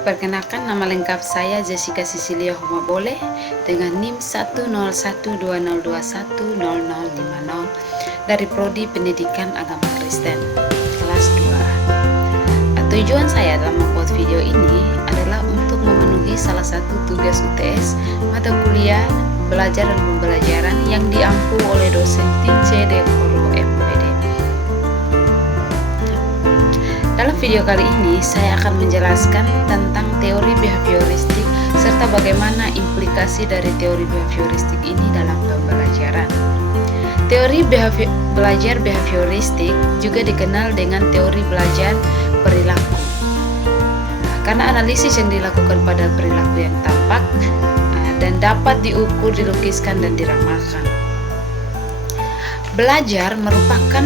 Perkenalkan, nama lengkap saya Jessica Cecilia Humabole dengan NIM 10120210050 dari Prodi Pendidikan Agama Kristen kelas 2. Tujuan saya dalam membuat video ini adalah untuk memenuhi salah satu tugas UTS mata kuliah belajar dan pembelajaran yang diampu oleh dosen TCD Koro MPD. Dalam video kali ini, saya akan menjelaskan tentang teori behavioristik serta bagaimana implikasi dari teori behavioristik ini dalam pembelajaran. Teori belajar behavioristik juga dikenal dengan teori belajar perilaku. Karena analisis yang dilakukan pada perilaku yang tampak dan dapat diukur, dilukiskan, dan diramalkan. Belajar merupakan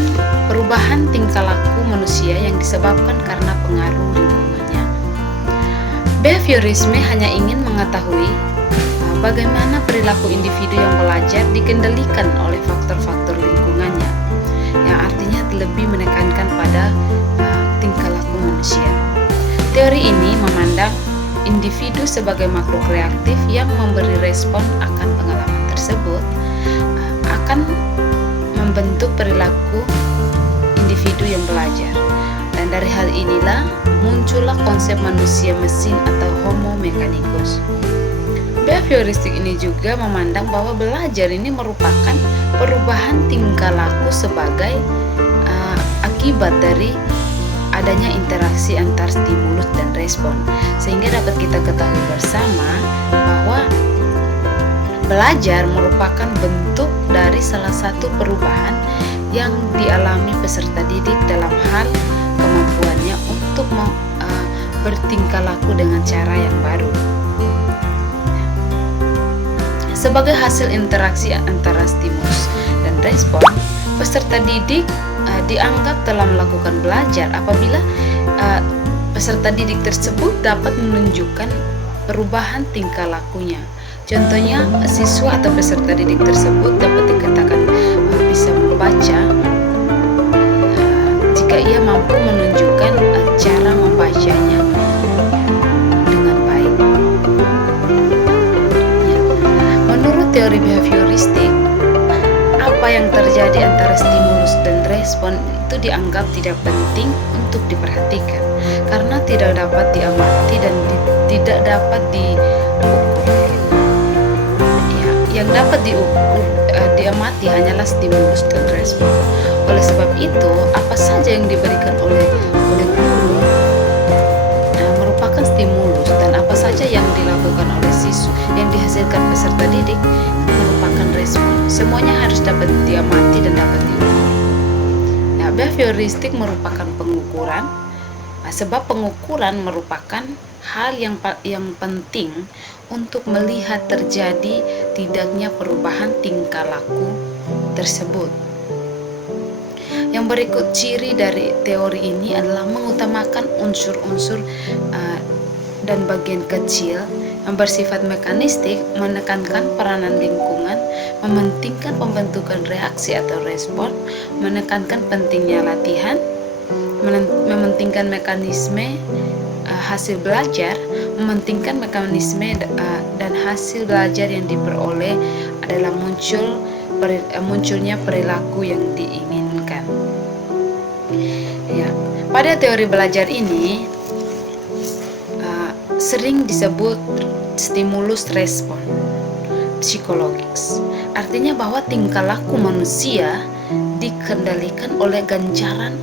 perubahan tingkah laku manusia yang disebabkan karena pengaruh lingkungannya. Behaviorisme hanya ingin mengetahui bagaimana perilaku individu yang belajar dikendalikan oleh faktor-faktor lingkungannya, yang artinya lebih menekankan pada tingkah laku manusia. Teori ini memandang individu sebagai makhluk reaktif yang memberi respon akan pengalaman tersebut, akan membentuk perilaku individu yang belajar. Dan dari hal inilah muncullah konsep manusia mesin atau homo mechanicus. Behavioristik ini juga memandang bahwa belajar ini merupakan perubahan tingkah laku sebagai akibat dari adanya interaksi antar stimulus dan respon, sehingga dapat kita ketahui bersama bahwa belajar merupakan bentuk dari salah satu perubahan yang dialami peserta didik dalam hal kemampuannya untuk bertingkah laku dengan cara yang baru. Sebagai hasil interaksi antara stimulus dan respon, peserta didik dianggap telah melakukan belajar apabila peserta didik tersebut dapat menunjukkan perubahan tingkah lakunya. Contohnya, siswa atau peserta didik tersebut dapat dikatakan bisa membaca jika ia mampu menunjukkan cara membacanya dengan baik. Menurut teori behavioristik, apa yang terjadi antara stimulus dan respon itu dianggap tidak penting untuk diperhatikan karena tidak dapat diamati dan tidak dapat diukur. Yang dapat diamati hanyalah stimulus dan respon. Oleh sebab itu, apa saja yang diberikan oleh guru merupakan stimulus, dan apa saja yang dilakukan oleh siswa yang dihasilkan peserta didik merupakan respon. Semuanya harus dapat diamati dan dapat diukur. Behavioristik merupakan pengukuran, sebab pengukuran merupakan hal yang penting untuk melihat terjadi tidaknya perubahan tingkah laku tersebut. Yang berikut ciri dari teori ini adalah mengutamakan unsur-unsur dan bagian kecil yang bersifat mekanistik, menekankan peranan lingkungan, mementingkan pembentukan reaksi atau respon, menekankan pentingnya latihan, mementingkan mekanisme hasil belajar, mementingkan mekanisme dan hasil belajar yang diperoleh adalah munculnya perilaku yang diinginkan. Pada teori belajar ini sering disebut stimulus respon psikologis. Artinya bahwa tingkah laku manusia dikendalikan oleh ganjaran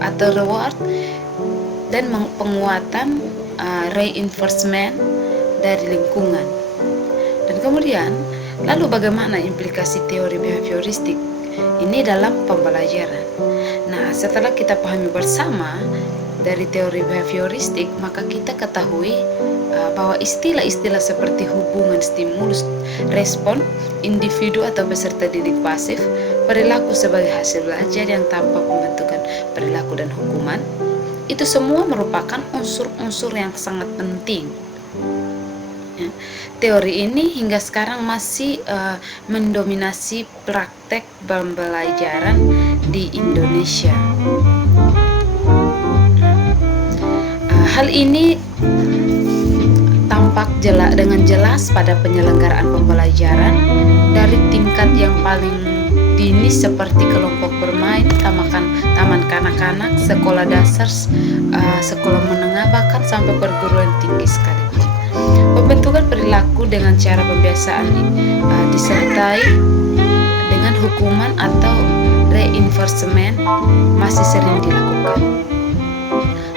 atau reward dan penguatan reinforcement dari lingkungan. Dan kemudian, lalu bagaimana implikasi teori behavioristik ini dalam pembelajaran? Nah, setelah kita pahami bersama dari teori behavioristik, maka kita ketahui bahwa istilah-istilah seperti hubungan stimulus, respon, individu atau peserta didik pasif, perilaku sebagai hasil belajar yang tanpa pembentukan perilaku dan hukuman, itu semua merupakan unsur-unsur yang sangat penting. Teori ini hingga sekarang masih mendominasi praktek pembelajaran di Indonesia. Hal ini tampak dengan jelas pada penyelenggaraan pembelajaran dari tingkat yang paling dini seperti kelompok bermain, taman kanak-kanak, sekolah dasar, sekolah menengah, bahkan sampai perguruan tinggi sekalipun. Pembentukan perilaku dengan cara pembiasaan disertai dengan hukuman atau reinforcement masih sering dilakukan.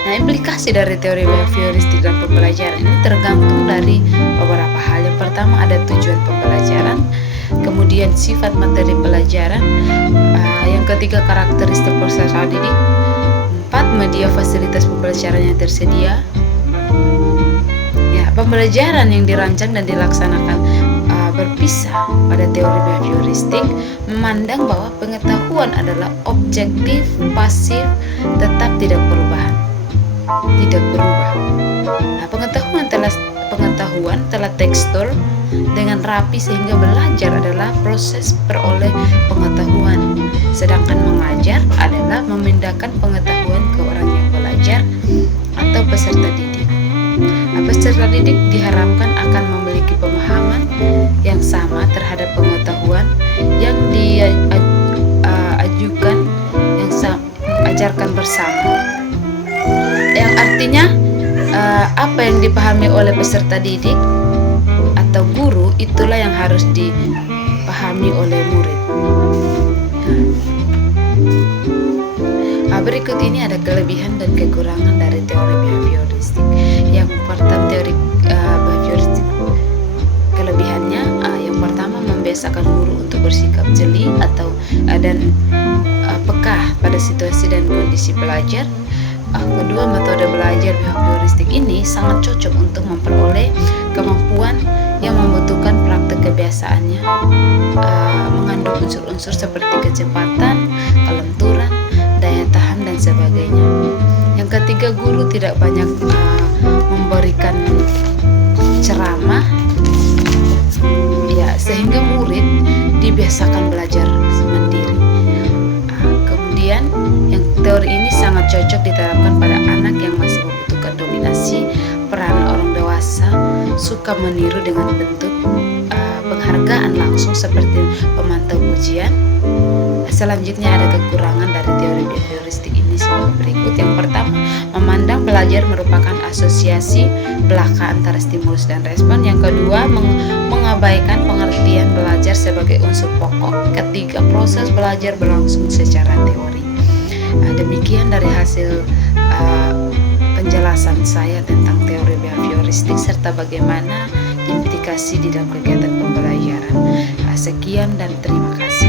Nah, implikasi dari teori behavioristik dan pembelajaran ini tergantung dari beberapa hal. Yang pertama ada tujuan pembelajaran, kemudian sifat materi pelajaran, yang ketiga karakteristik peserta didik, 4 media fasilitas pembelajaran yang tersedia. Ya, pembelajaran yang dirancang dan dilaksanakan berpisah pada teori behavioristik memandang bahwa pengetahuan adalah objektif, pasif, tetap tidak berubah. Nah, pengetahuan telah tekstur dengan rapi sehingga belajar adalah proses peroleh pengetahuan, sedangkan mengajar adalah memindahkan pengetahuan ke orang yang belajar atau peserta didik. Peserta didik diharapkan akan memiliki pemahaman yang sama terhadap pengetahuan yang diajukan, yang ajarkan bersama. Yang artinya apa yang dipahami oleh peserta didik atau guru itulah yang harus dipahami oleh murid. Berikut ini ada kelebihan dan kekurangan dari teori behavioristik. Yang pertama, teori behavioristik kelebihannya yang pertama membiasakan guru untuk bersikap jeli dan peka pada situasi dan kondisi pelajar. Kedua, metode belajar behavioristik ini sangat cocok untuk memperoleh kemampuan yang membutuhkan praktek kebiasaannya, mengandung unsur-unsur seperti kecepatan, kelenturan, daya tahan, dan sebagainya. Yang ketiga, guru tidak banyak memberikan ceramah, sehingga murid dibiasakan belajar mandiri. Kemudian yang teori ini sangat cocok diterapkan pada anak yang masih membutuhkan dominasi peran orang dewasa, suka meniru dengan bentuk penghargaan langsung seperti pemantau ujian. Selanjutnya ada kekurangan dari teori behavioristik ini sebagai berikut. Yang pertama, memandang belajar merupakan asosiasi belaka antara stimulus dan respon. Yang kedua, mengabaikan pengertian belajar sebagai unsur pokok. Ketiga, proses belajar berlangsung secara teori. Demikian dari hasil penjelasan saya tentang teori behavioristik serta bagaimana implikasi di dalam kegiatan pembelajaran. Sekian dan terima kasih.